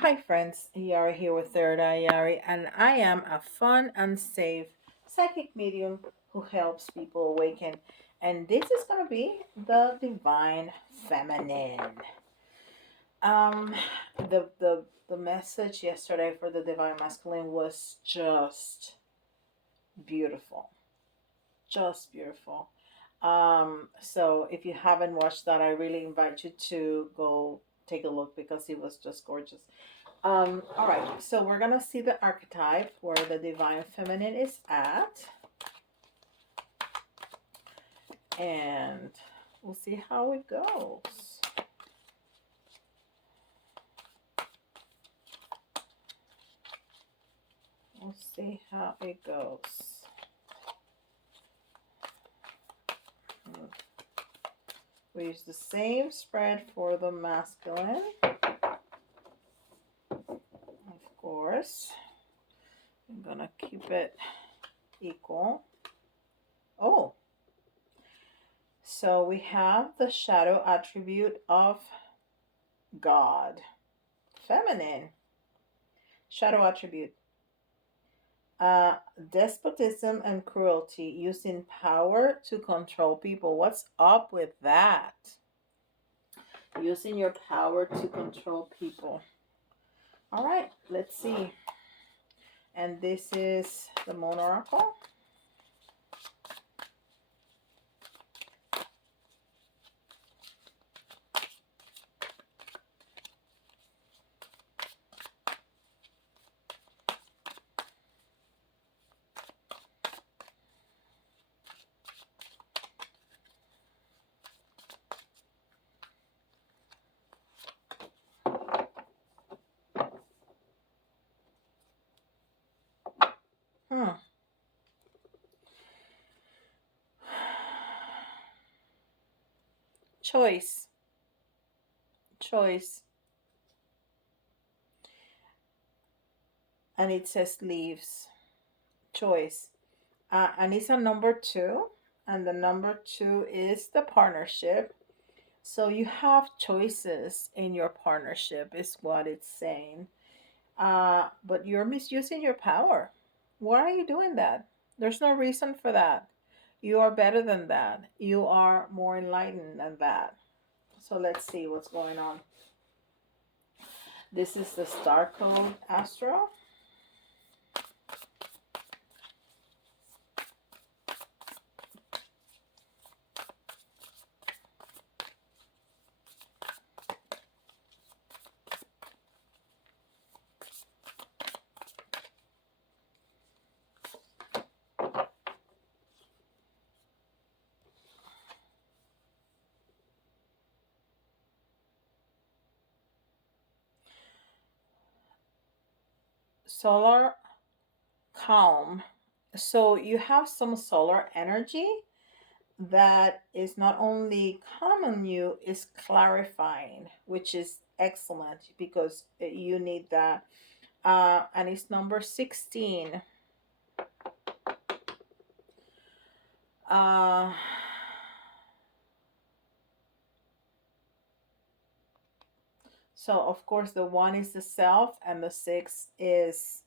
Hi friends, Yari here with Third Eye Yari, and I am a fun and safe psychic medium who helps people awaken. And this is gonna be the Divine Feminine. Um, the message yesterday for the Divine Masculine was just beautiful, just beautiful. So if you haven't watched that, I really invite you to go take a look because it was just gorgeous. All right, so we're gonna see the archetype where the divine feminine is at, and we'll see how it goes. We'll see how it goes. We use the same spread for the masculine, of course. I'm gonna keep it equal. Oh, so we have the shadow attribute of God, feminine, shadow attribute. Uh, Despotism and cruelty, using power to control people. What's up with that? Using your power to control people. All right, let's see. And this is the Moon Oracle. Hmm. Choice. Choice. And it says leaves. Choice. And it's a number two. And the number two is the partnership. So you have choices in your partnership, is what it's saying. But you're misusing your power. Why are you doing that? There's no reason for that. You are better than that. You are more enlightened than that. So let's see what's going on. This is the Star Code Astro. Solar Calm. So you have some solar energy that is not only calm on you, is clarifying, which is excellent because you need that. And it's number 16. Uh, so of course the one is the self, and the six is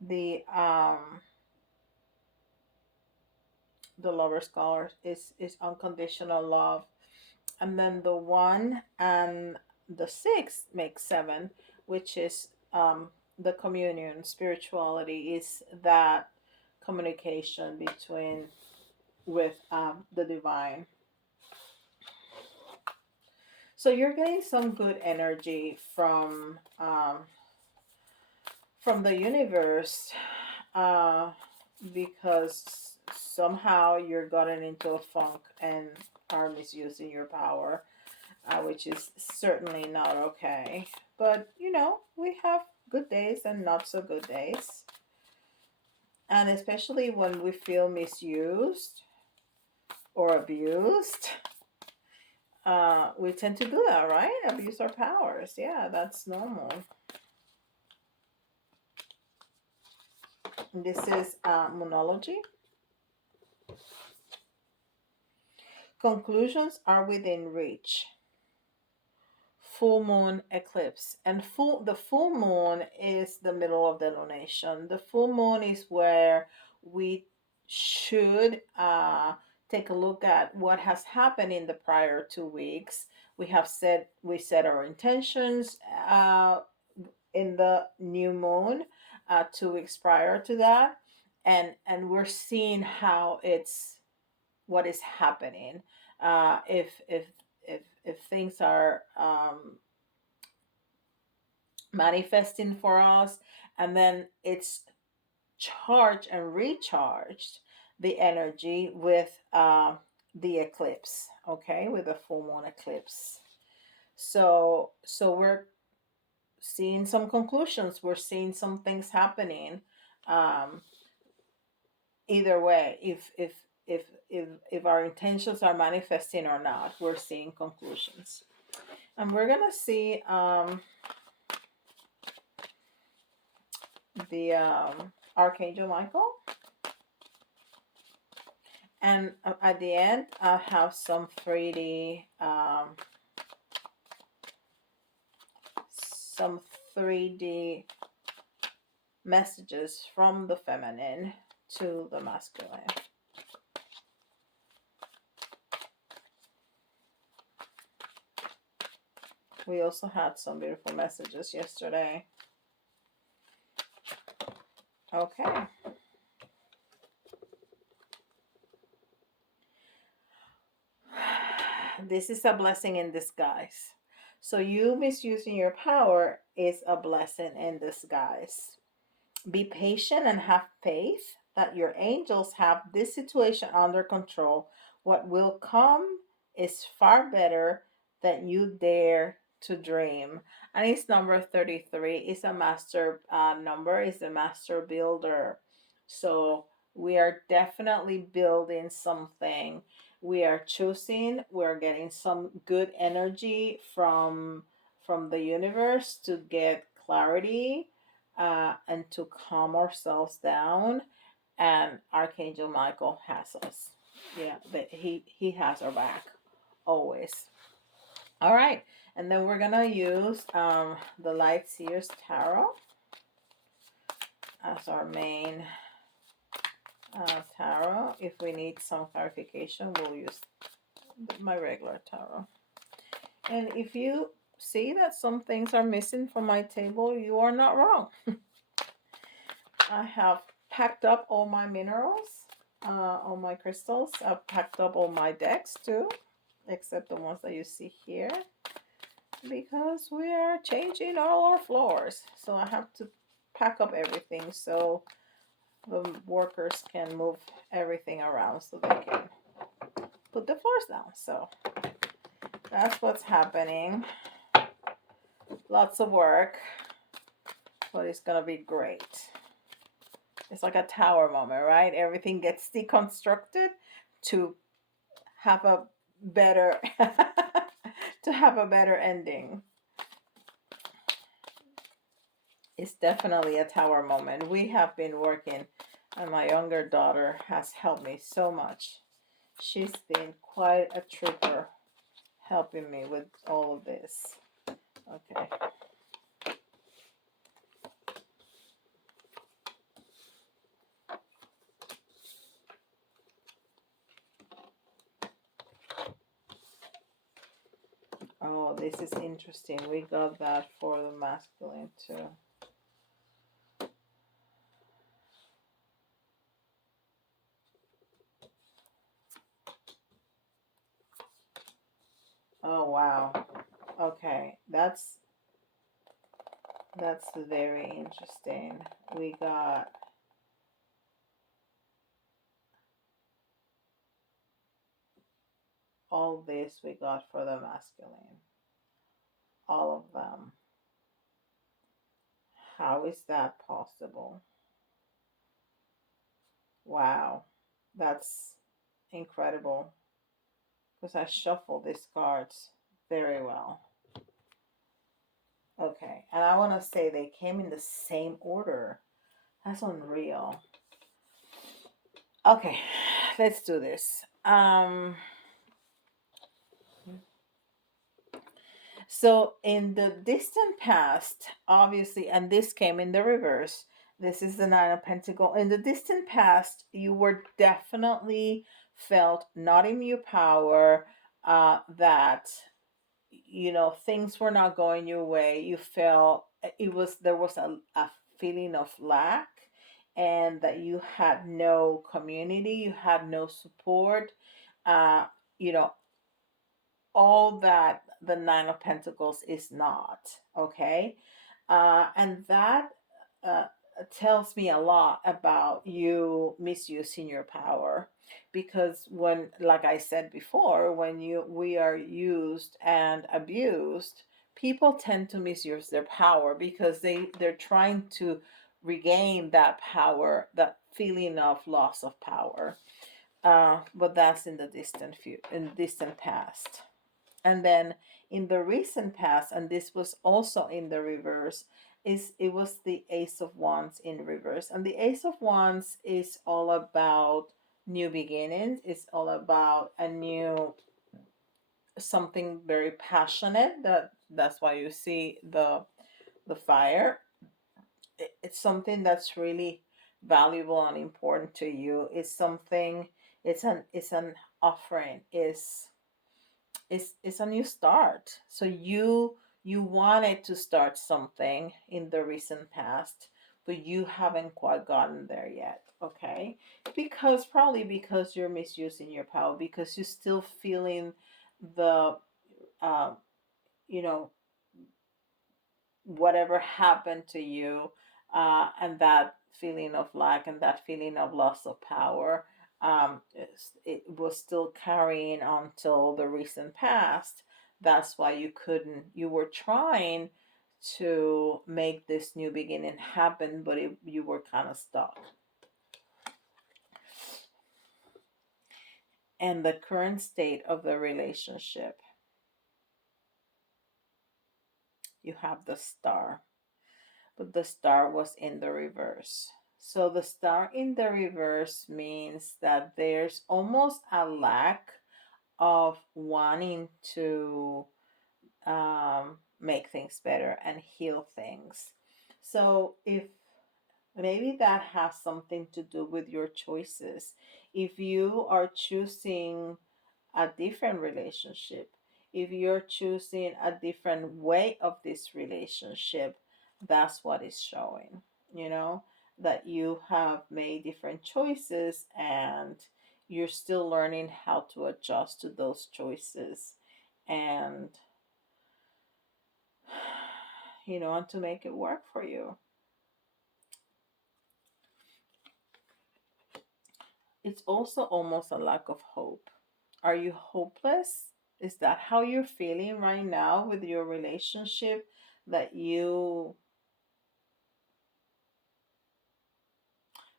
the the lover's card is unconditional love, and then the one and the six make seven, which is the communion. Spirituality is that communication between with the divine. So you're getting some good energy from the universe, uh, because somehow you're gotten into a funk and are misusing your power, which is certainly not okay. But we have good days and not so good days, and especially when we feel misused or abused. We tend to do that, right? Abuse our powers. Yeah, that's normal. This is Moonology. Conclusions are within reach. full moon eclipse, and the full moon is the middle of the lunation. The full moon is where we should take a look at what has happened in the prior 2 weeks. We set our intentions in the new moon 2 weeks prior to that, and we're seeing how it's what is happening. If things are manifesting for us, and then it's charged and recharged the energy with the eclipse, okay, with the full moon eclipse. So we're seeing some conclusions, we're seeing some things happening. um, Either way, if our intentions are manifesting or not, we're seeing conclusions. And we're gonna see the Archangel Michael, and at the end I have some 3D messages from the feminine to the masculine. We also had some beautiful messages yesterday. Okay. This is a blessing in disguise. So you misusing your power is a blessing in disguise. Be patient and have faith that your angels have this situation under control. What will come is far better than you dare to dream. And it's number 33. It's a master number. It's a master builder. So we are definitely building something. We are choosing. We're getting some good energy from the universe to get clarity and to calm ourselves down. And Archangel Michael has us. Yeah, that he has our back always. All right, and then we're gonna use the Light Seers Tarot as our main tarot. If we need some clarification, we'll use my regular tarot. And if you see that some things are missing from my table, you are not wrong. I have packed up all my minerals, all my crystals. I've packed up all my decks too, except the ones that you see here, because we are changing all our floors. So I have to pack up everything so the workers can move everything around so they can put the floors down. So that's what's happening. Lots of work, but it's gonna be great. It's like a tower moment, right? Everything gets deconstructed to have a better to have a better ending. It's definitely a tower moment. We have been working, and my younger daughter has helped me so much. She's been quite a trooper helping me with all of this. Okay. Oh, this is interesting. We got that for the masculine too. Oh wow. Okay, that's very interesting. We got all this we got for the masculine. All of them. How is that possible? Wow. That's incredible. Because I shuffled these cards very well. Okay, and I want to say they came in the same order. That's unreal. Okay, let's do this. So in the distant past, obviously, and this came in the reverse, this is the Nine of Pentacles. In the distant past, you were definitely felt not in your power, that things were not going your way. You felt there was a feeling of lack, and that you had no community, you had no support. Uh, you know, all that the Nine of Pentacles is not. Okay. And that uh, tells me a lot about you misusing your power. Because when, like I said before, when we are used and abused, people tend to misuse their power because they're trying to regain that power, that feeling of loss of power. But that's in the distant past. And then in the recent past, and this was also in the reverse, is it was the Ace of Wands in reverse. And the Ace of Wands is all about new beginnings. It's all about a new, something very passionate. That's why you see the fire. It's something that's really valuable and important to you. It's something, it's an offering. It's a new start. So you wanted to start something in the recent past, but you haven't quite gotten there yet. Okay. Because probably because you're misusing your power, because you're still feeling the uh, you know whatever happened to you, and that feeling of lack and that feeling of loss of power, it was still carrying on till the recent past. That's why you were trying to make this new beginning happen, but you were kind of stuck. And the current state of the relationship, you have the Star, but the Star was in the reverse. So the Star in the reverse means that there's almost a lack of wanting to make things better and heal things. So if maybe that has something to do with your choices. If you are choosing a different relationship, if you're choosing a different way of this relationship, that's what is showing, you know, that you have made different choices and you're still learning how to adjust to those choices, and and to make it work for you. It's also almost a lack of hope. Are you hopeless? Is that how you're feeling right now with your relationship? That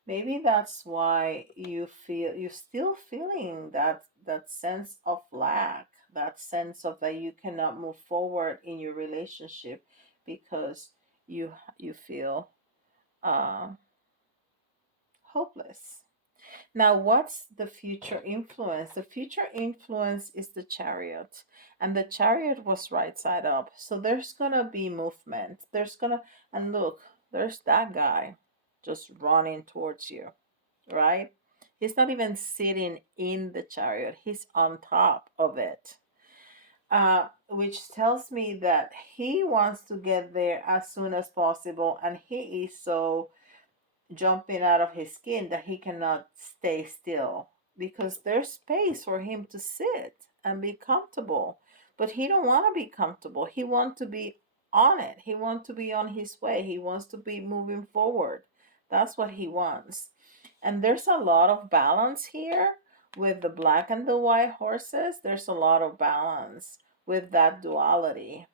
maybe that's why you're still feeling that sense of lack, that sense of that you cannot move forward in your relationship because you feel uh, hopeless. Now, what's the future influence? The future influence is the Chariot, and the Chariot was right side up. So there's gonna be movement. And look, there's that guy just running towards you, right? He's not even sitting in the Chariot, he's on top of it. Which tells me that he wants to get there as soon as possible, and he is so jumping out of his skin that he cannot stay still because there's space for him to sit and be comfortable, but he don't want to be comfortable. He wants to be on it. He wants to be on his way. He wants to be moving forward. That's what he wants. And there's a lot of balance here with the black and the white horses. There's a lot of balance with that duality,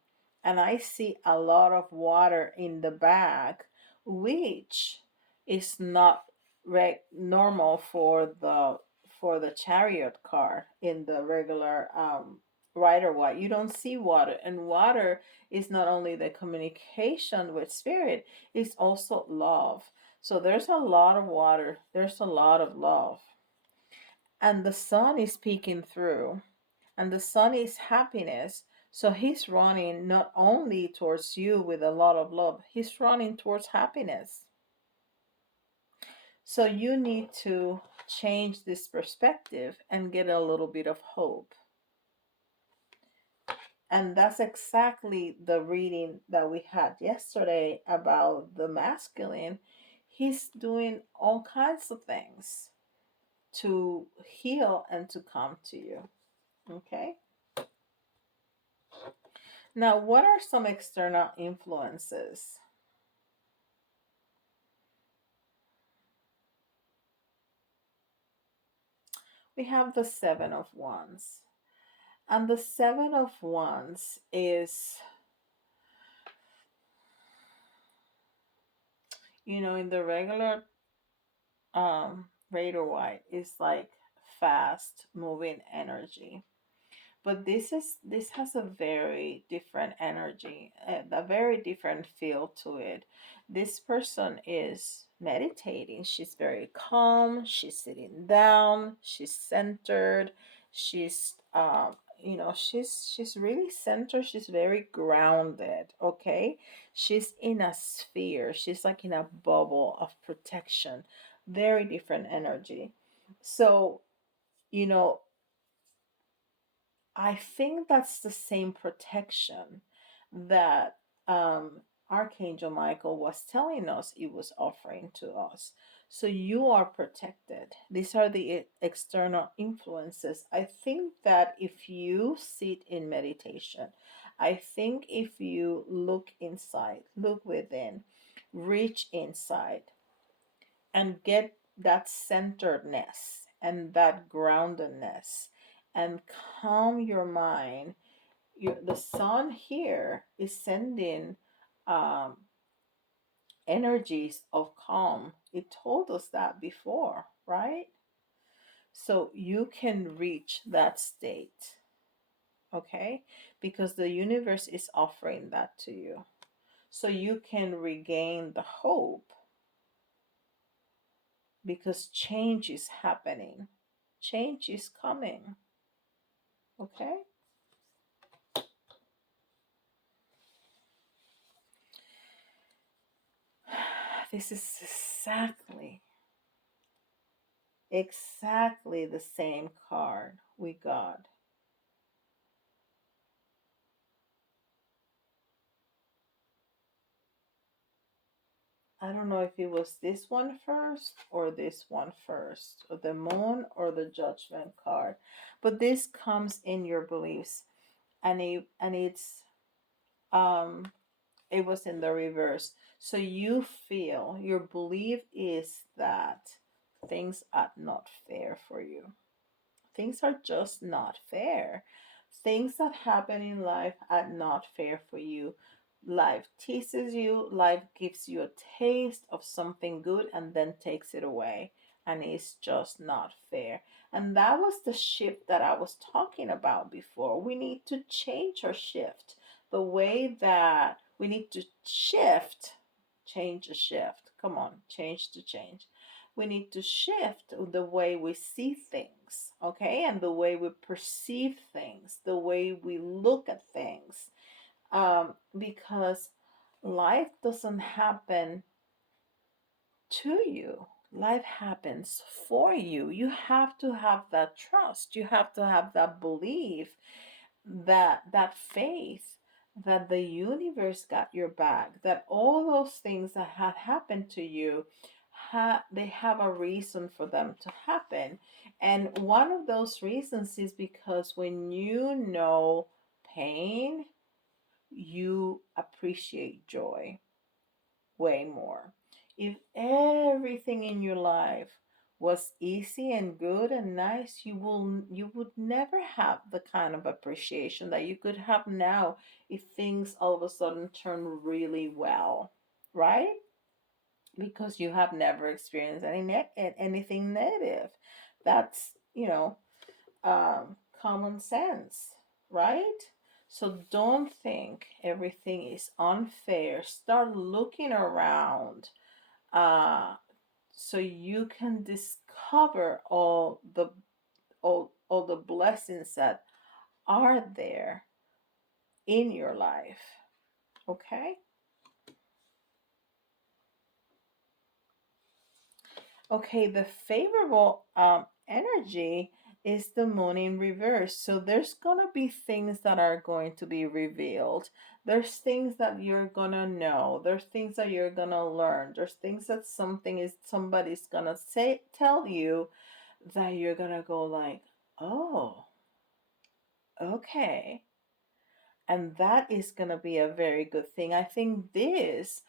and I see a lot of water in the back, which is not normal for the Chariot card in the regular Rider Waite. You don't see water, and water is not only the communication with spirit, it's also love. So there's a lot of water, there's a lot of love, and the sun is peeking through, and the sun is happiness. So he's running not only towards you with a lot of love, he's running towards happiness. So you need to change this perspective and get a little bit of hope. And that's exactly the reading that we had yesterday about the masculine. He's doing all kinds of things to heal and to come to you. Okay? Now, what are some external influences? We have the Seven of Wands. And the Seven of Wands is, in the regular Raider White, is like fast moving energy. But this has a very different energy, a very different feel to it. This person is meditating. She's very calm. She's sitting down. She's centered. She's she's really centered. She's very grounded. Okay, she's in a sphere. She's like in a bubble of protection. Very different energy. So you know I think that's the same protection that Archangel Michael was telling us he was offering to us. So you are protected. These are the external influences. I think that if you sit in meditation, I think if you look inside, look within, reach inside, and get that centeredness and that groundedness and calm your mind. The sun here is sending um, energies of calm. It told us that before, right? So you can reach that state, okay? Because the universe is offering that to you. So you can regain the hope because change is happening. Change is coming. Okay? This is exactly the same card we got. I don't know if it was this one first or this one first, or the moon or the judgment card. But this comes in your beliefs, and it was in the reverse. So you feel your belief is that things are not fair for you. Things are just not fair. Things that happen in life are not fair for you. Life teases you, life gives you a taste of something good and then takes it away. And it's just not fair. And that was the shift that I was talking about before. We need to change or shift the way that we need to change a shift. Come on, change to change. We need to shift the way we see things, okay, and the way we perceive things, the way we look at things, because life doesn't happen to you. Life happens for you. You have to have that trust. You have to have that belief, that faith that the universe got your back, that all those things that have happened to you, they have a reason for them to happen. And one of those reasons is because when you know pain, you appreciate joy way more. If everything in your life was easy and good and nice, you would never have the kind of appreciation that you could have now if things all of a sudden turn really well, right? Because you have never experienced anything negative. That's common sense, right? So don't think everything is unfair. Start looking around, uh, so you can discover all the blessings that are there in your life. Okay? Okay, the favorable energy is the moon in reverse. So there's gonna be things that are going to be revealed. There's things that you're gonna know. There's things that you're gonna learn. There's things that somebody's gonna tell you that you're gonna go like, oh, okay. And that is gonna be a very good thing. I think this,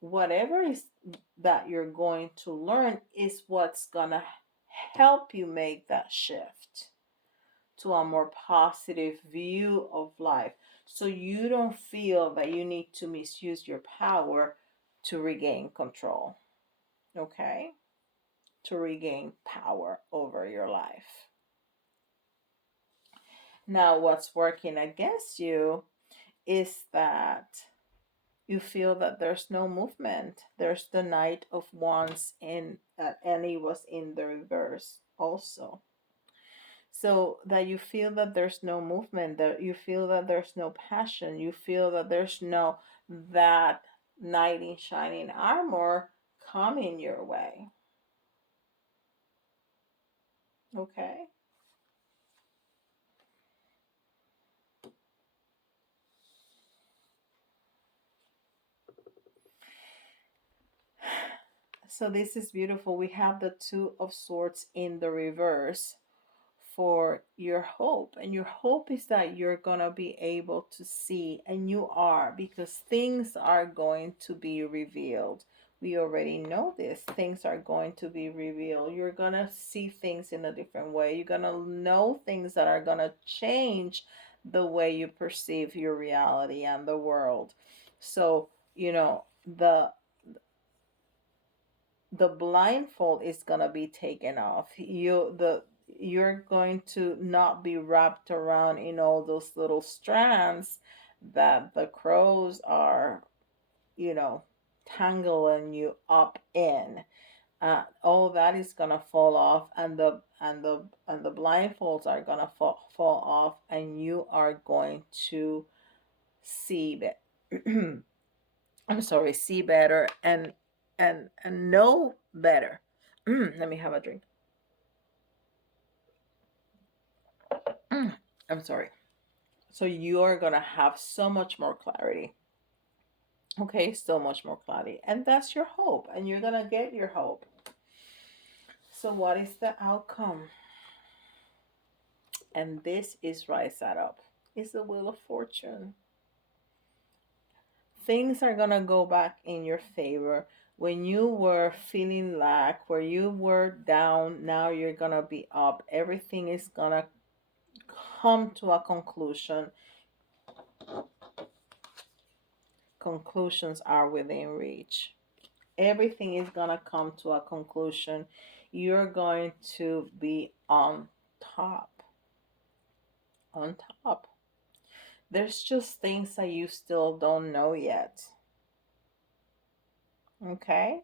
whatever is that you're going to learn, is what's gonna help you make that shift to a more positive view of life, so you don't feel that you need to misuse your power to regain control. Okay, to regain power over your life. Now what's working against you is that you feel that there's no movement. There's the Knight of Wands in, and it was in the reverse also. So that you feel that there's no movement, that you feel that there's no passion, you feel that there's no that knight in shining armor coming your way. Okay. So this is beautiful. We have the Two of Swords in the reverse for your hope. And your hope is that you're going to be able to see, and you are, because things are going to be revealed. We already know this. Things are going to be revealed. You're going to see things in a different way. You're going to know things that are going to change the way you perceive your reality and the world. So, the blindfold is going to be taken off. You're going to not be wrapped around in all those little strands that the crows are, you know tangling you up in. All that is going to fall off, and the blindfolds are going to fall off, and you are going to see I'm sorry, see better, and know better. Let me have a drink. I'm sorry. So you are gonna have so much more clarity. Okay, so much more clarity, and that's your hope, and you're gonna get your hope. So what is the outcome? And this is right side up. It's the Wheel of Fortune. Things are gonna go back in your favor. When you were feeling lack, where you were down, now you're gonna be up. Everything is gonna come to a conclusion. Conclusions are within reach. Everything is gonna come to a conclusion. You're going to be on top. On top. There's just things that you still don't know yet. Okay?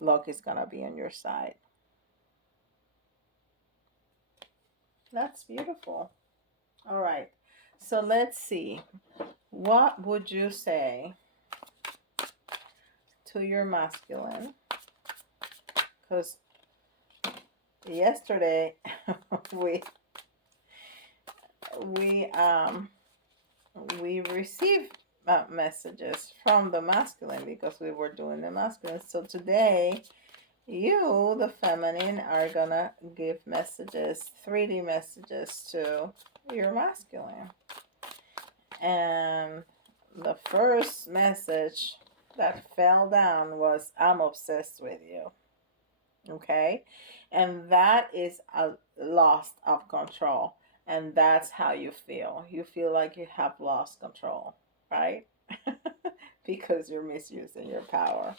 Luck is gonna be on your side. That's beautiful. All right. So let's see. What would you say to your masculine? Because yesterday we we um we received messages from the masculine because we were doing the masculine. So today, you, the feminine, are gonna give messages, 3D messages to your masculine. And the first message that fell down was, I'm obsessed with you. Okay? And that is a loss of control. And that's how you feel. You feel like you have lost control, right? Because you're misusing your power.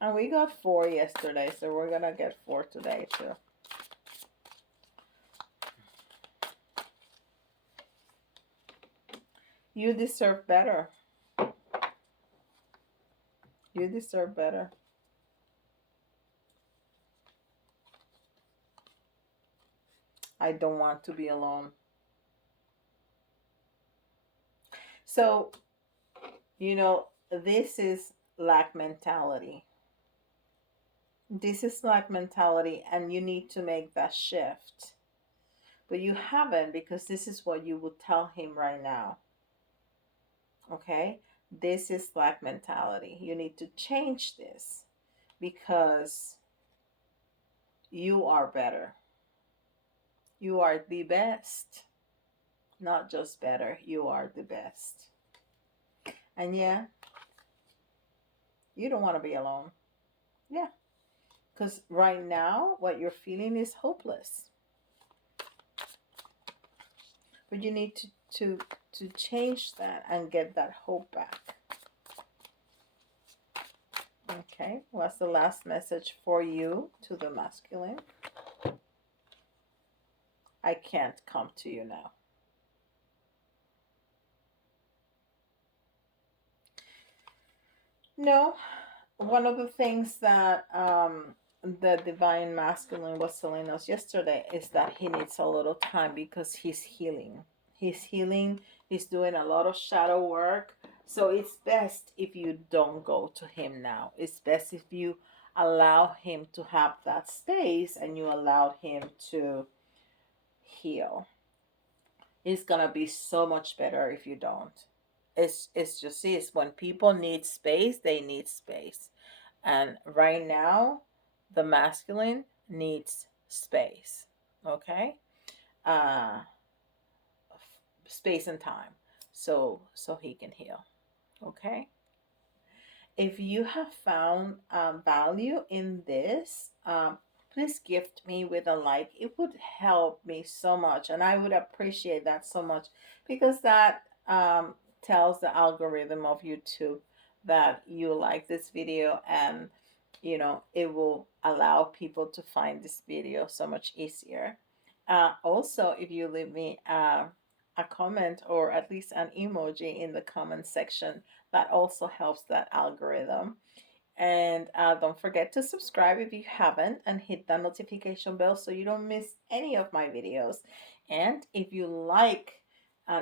And we got 4 yesterday, so we're gonna get 4 today too. You deserve better. You deserve better. I don't want to be alone. So, this is lack mentality. This is lack mentality, and you need to make that shift. But you haven't, because this is what you would tell him right now. Okay? This is lack mentality. You need to change this because you are better. You are the best. Not just better, you are the best. And yeah, you don't want to be alone. Yeah. Because right now, what you're feeling is hopeless. But you need to change that and get that hope back. Okay, what's the last message for you to the masculine? I can't come to you now. No, one of the things that the divine masculine was telling us yesterday is that he needs a little time because he's healing. He's healing, he's doing a lot of shadow work. So it's best if you don't go to him now. It's best if you allow him to have that space and you allow him to heal. It's gonna be so much better if you don't. It's just this, when people need space, they need space. And right now, the masculine needs space. Okay? Uh Space and time. So he can heal. Okay? If you have found value in this, please gift me with a like. It would help me so much, and I would appreciate that so much, because that tells the algorithm of YouTube that you like this video, and it will allow people to find this video so much easier. Also, if you leave me a comment or at least an emoji in the comment section, that also helps that algorithm. And don't forget to subscribe if you haven't, and hit that notification bell so you don't miss any of my videos. And if you like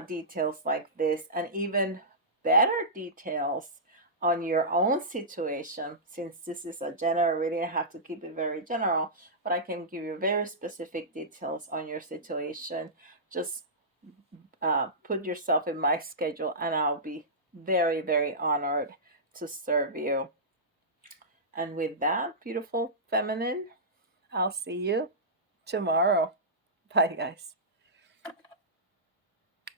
details like this, and even better details on your own situation, since this is a general reading, I have to keep it very general, but I can give you very specific details on your situation. Just put yourself in my schedule, and I'll be very, very honored to serve you. And with that, beautiful feminine, I'll see you tomorrow. Bye, guys.